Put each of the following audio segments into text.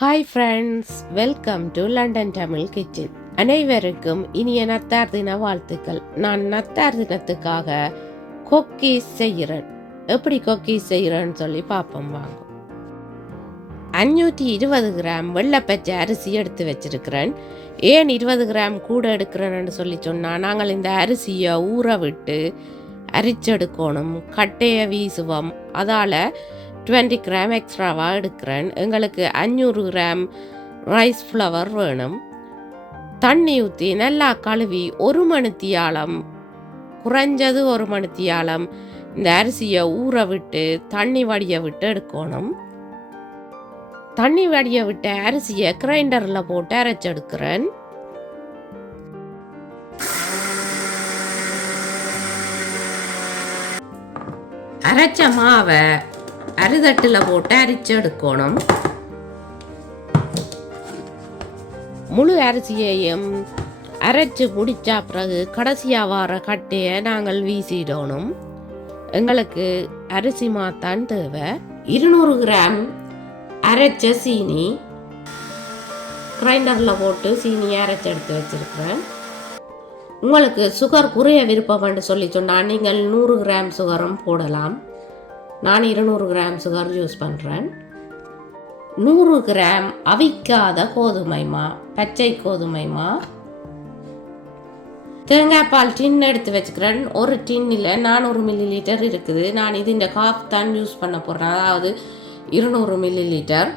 Hi friends, welcome to London Tamil kitchen. அனைவருக்கும் இனிய நத்தார் தின வாழ்த்துக்கள். நான் நத்தார் தினத்துக்காக கொக்கீஸ் செய்கிறேன். எப்படி கொக்கீஸ் செய்கிறேன்னு சொல்லி பார்ப்போம் வாங்க. 520 கிராம் வெள்ளைப்பச்சை அரிசி எடுத்து வச்சிருக்கிறேன். ஏன் 20 கிராம் கூட எடுக்கிறேன்னு சொல்லி சொன்னால், நாங்கள் இந்த அரிசியை ஊற விட்டு அரிச்செடுக்கணும், கட்டையை வீசுவோம். அதால் 20 கிராம் எக்ஸ்ட்ராவாக எடுக்கிறேன். எங்களுக்கு 500 கிராம் ரைஸ் ஃப்ளவர் வேணும். தண்ணி ஊற்றி நல்லா கழுவி 1 மணித்தியாலம், குறைஞ்சது 1 மணித்தியாலம் இந்த அரிசியை ஊற விட்டு தண்ணி வடிய விட்டு எடுக்கணும். தண்ணி வடிய விட்ட அரிசியை கிரைண்டரில் போட்டு அரைச்செடுக்கிறேன். அரைச்ச மாவை அரிதட்டில் போட்டு அரிச்சு எடுக்கணும். முழு அரிசியையும் அரைச்சு முடிச்சா பிறகு கடைசியாக வர கட்டையை நாங்கள் வீசிடணும். எங்களுக்கு அரிசி மாத்தான் தேவை. 200 கிராம் அரைச்ச சீனி கிரைண்டரில் போட்டு சீனியை அரைச்சி எடுத்து வச்சிருக்கிறேன். உங்களுக்கு சுகர் குறைய விருப்பம்னு சொல்லி சொன்னால் நீங்கள் 100 கிராம் சுகரும் போடலாம். நான் 200 கிராம் சுகர் யூஸ் பண்ணுறேன். 100 கிராம் அவிக்காத கோதுமை மா, பச்சை கோதுமை மா. தேங்காய் பால் டின் எடுத்து வச்சுக்கிறேன். ஒரு டின்னில் 400 மில்லி லிட்டர் இருக்குது. நான் இது இந்த காஃப் தான் யூஸ் பண்ண போகிறேன், அதாவது 200 மில்லி லிட்டர்.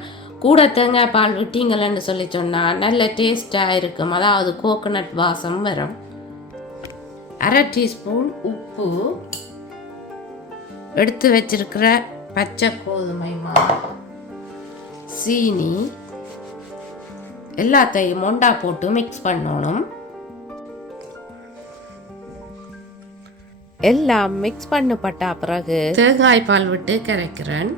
கூட தேங்காய் பால் விட்டீங்கள்னு சொல்லி சொன்னால் நல்ல டேஸ்டாக இருக்கும், அதாவது கோகோனட் வாசம் வரும். 1/2 டீஸ்பூன் உப்பு, எடுத்து வச்சிருக்கிற பச்சை கோதுமை மாவு, சீனி எல்லாத்தையும் ஒண்டா போட்டு மிக்ஸ் பண்ணணும். எல்லாம் மிக்ஸ் பண்ணப்பட்ட பிறகு தேங்காய் பால் விட்டு கரைக்கிறேன்.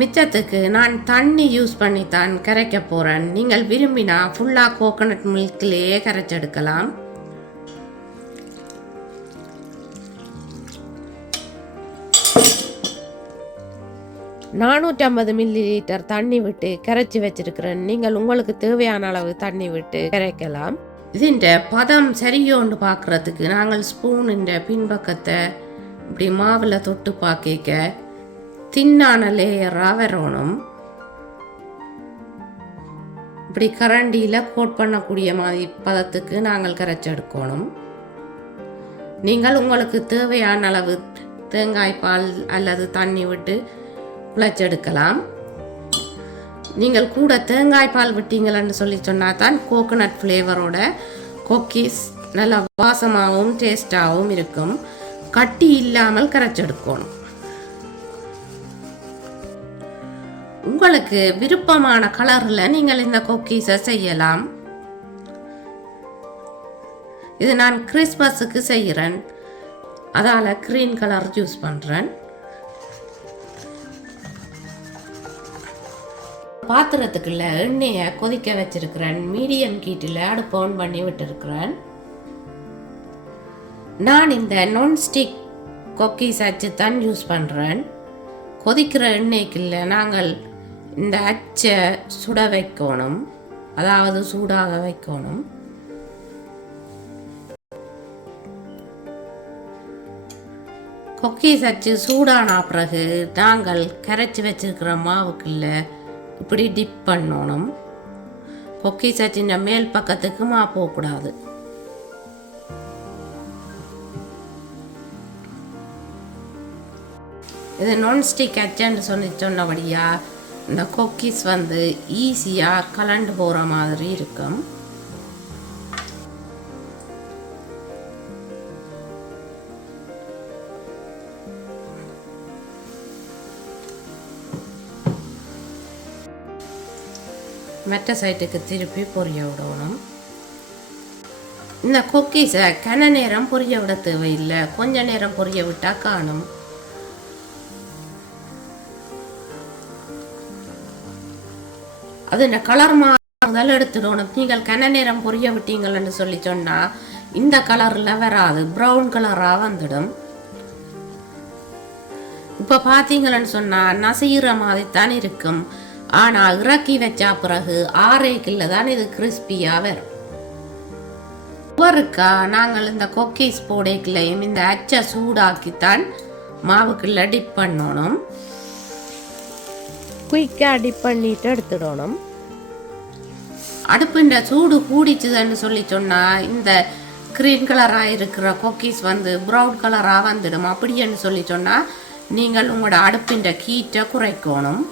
மிச்சத்துக்கு நான் தண்ணி யூஸ் பண்ணி தான் கரைக்க போகிறேன். நீங்கள் விரும்பினா ஃபுல்லாக கோகோனட் மில்க்லேயே கரைச்செடுக்கலாம். $450 மில்லி லிட்டர் தண்ணி விட்டு கரைச்சி வச்சிருக்கிறேன். நீங்கள் உங்களுக்கு தேவையான அளவு தண்ணி விட்டு கரைக்கலாம். இதுன்ற பதம் சரியோன்னு பார்க்குறதுக்கு நாங்கள் ஸ்பூன் இந்த பின்பக்கத்தை இப்படி மாவில் தொட்டு பார்க்க தின்னான லேயராக வரணும். இப்படி கரண்டியில் கோட் பண்ணக்கூடிய மாதிரி பதத்துக்கு நாங்கள் கரைச்சி எடுக்கணும். நீங்கள் உங்களுக்கு தேவையான அளவு தேங்காய் பால் அல்லது தண்ணி விட்டு குழைச்செடுக்கலாம். நீங்கள் கூட தேங்காய் பால் விட்டீங்களன்னு சொல்லி சொன்னால் தான் கோகோனட் ஃப்ளேவரோட கொக்கீஸ் நல்லா வாசமாகவும் டேஸ்டாகவும் இருக்கும். கட்டி இல்லாமல் கரைச்செடுக்கணும். உங்களுக்கு விருப்பமான கலரில் நீங்கள் இந்த கொக்கீஸை செய்யலாம். இது நான் கிறிஸ்மஸுக்கு செய்கிறேன், அதால் கிரீன் கலர் யூஸ் பண்ணுறேன். பாத்திரத்துக்குள்ள எண்ணெயை கொதிக்க வச்சிருக்கிறேன். மீடியம் ஹீட்டில் அடுப்பு ஆன் பண்ணி விட்டுருக்கிறேன். நான் இந்த நான்ஸ்டிக் கொக்கீஸ் அச்சு தான் யூஸ் பண்ணுறேன். கொதிக்கிற எண்ணெய்க்குள்ள நாங்கள் இந்த அச்சை சுட வைக்கணும், அதாவது சூடாக வைக்கணும். கொக்கீஸ் அச்சு சூடான பிறகு நாங்கள் கரைச்சி வச்சிருக்கிற மாவுக்குள்ள இப்படி டிப் பண்ணணும். கொக்கீஸ் அச்சின் மேல் பக்கத்துக்கு மா போகக்கூடாது. இது நான்ஸ்டிக் அச்சுன்னு சொன்னபடியா இந்த கொக்கீஸ் ஈஸியாக கலண்டு போகிற மாதிரி இருக்கும். மெட்ட சைட்டுக்கு திருப்பி பொரிய விடணும். இந்த கொக்கீஸை கன நேரம் பொரிய விட தேவையில்லை, கொஞ்ச நேரம் பொரிய விட்டால் காணும். அது இந்த கலர் முதல்ல எடுத்துடணும். நீங்கள் கன நேரம் பொரிய விட்டீங்கள்னு சொல்லி சொன்னால் இந்த கலரில் வராது, ப்ரௌன் கலராக வந்துடும். இப்போ பார்த்தீங்கன்னு சொன்னால் நசைகிற மாதிரி தான் இருக்கும். ஆனால் இறக்கி வச்சா பிறகு 6 தான் இது கிறிஸ்பியாக வரும். ஒருக்கா நாங்கள் இந்த கொக்கீஸ் போடைக்குள்ளையும் இந்த அச்சை சூடாக்கித்தான் மாவுக்குள்ள டிப் பண்ணணும். குயிக்காக டிப் பண்ணிட்டு எடுத்துடணும். அடுப்புன்ற சூடு கூடிச்சுதுன்னு சொல்லி சொன்னால் இந்த கிரீன் கலராக இருக்கிற கொக்கீஸ் வந்து ப்ரௌன் கலராக வந்துடும். அப்படின்னு சொல்லி சொன்னால் நீங்கள் உங்களோட அடுப்பின்ற ஹீட்டை குறைக்கணும்.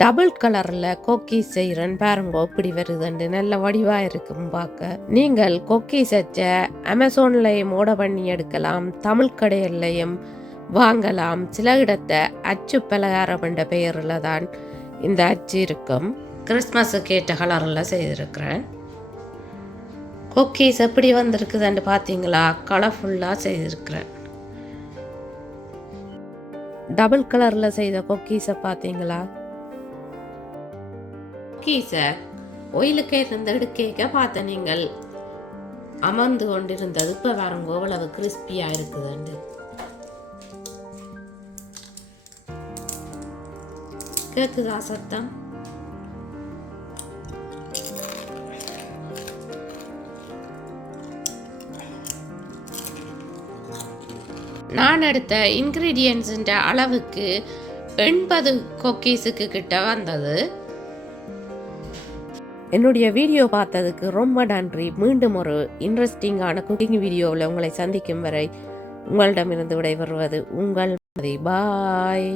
டபுள் கலரில் கொக்கீஸ் செய்கிறேன் பாருங்க இப்படி வருதுண்டு நல்ல வடிவாக இருக்கும் பார்க்க. நீங்கள் கொக்கீஸ் வச்ச அமேசான்லையும் ஆர்டர் பண்ணி எடுக்கலாம், தமிழ் கடையிலையும் வாங்கலாம். சில இடத்தை அச்சு பலகாரம் என்ற பெயரில் தான் இந்த அச்சு இருக்கும். கிறிஸ்மஸுக்கு ஏற்ற கலரில் செய்திருக்கிறேன். கொக்கீஸ் எப்படி வந்திருக்குதுன்னு பார்த்தீங்களா? கலர்ஃபுல்லாக செய்திருக்கிறேன். டபுள் கலரில் செய்த கொக்கீஸை பார்த்தீங்களா? கொக்கீஸை ஒயிலுக்கே இருந்து எடுக்க பார்த்த நீங்கள் அமர்ந்து கொண்டிருந்தது இப்போ பாருங்க எவ்வளவு கிறிஸ்பியாக இருக்குதுண்டு. கேக்குதா சத்தம்? நான் எடுத்த இன்க்ரீடியன்ஸுன்ற அளவுக்கு 80 கொக்கீஸுக்கு கிட்ட வந்தது. என்னுடைய வீடியோ பார்த்ததுக்கு ரொம்ப நன்றி. மீண்டும் ஒரு இன்ட்ரெஸ்டிங்கான குக்கிங் வீடியோவில் உங்களை சந்திக்கும் வரை உங்களிடமிருந்து விடைபெறுவது உங்கள் மதி. பாய்.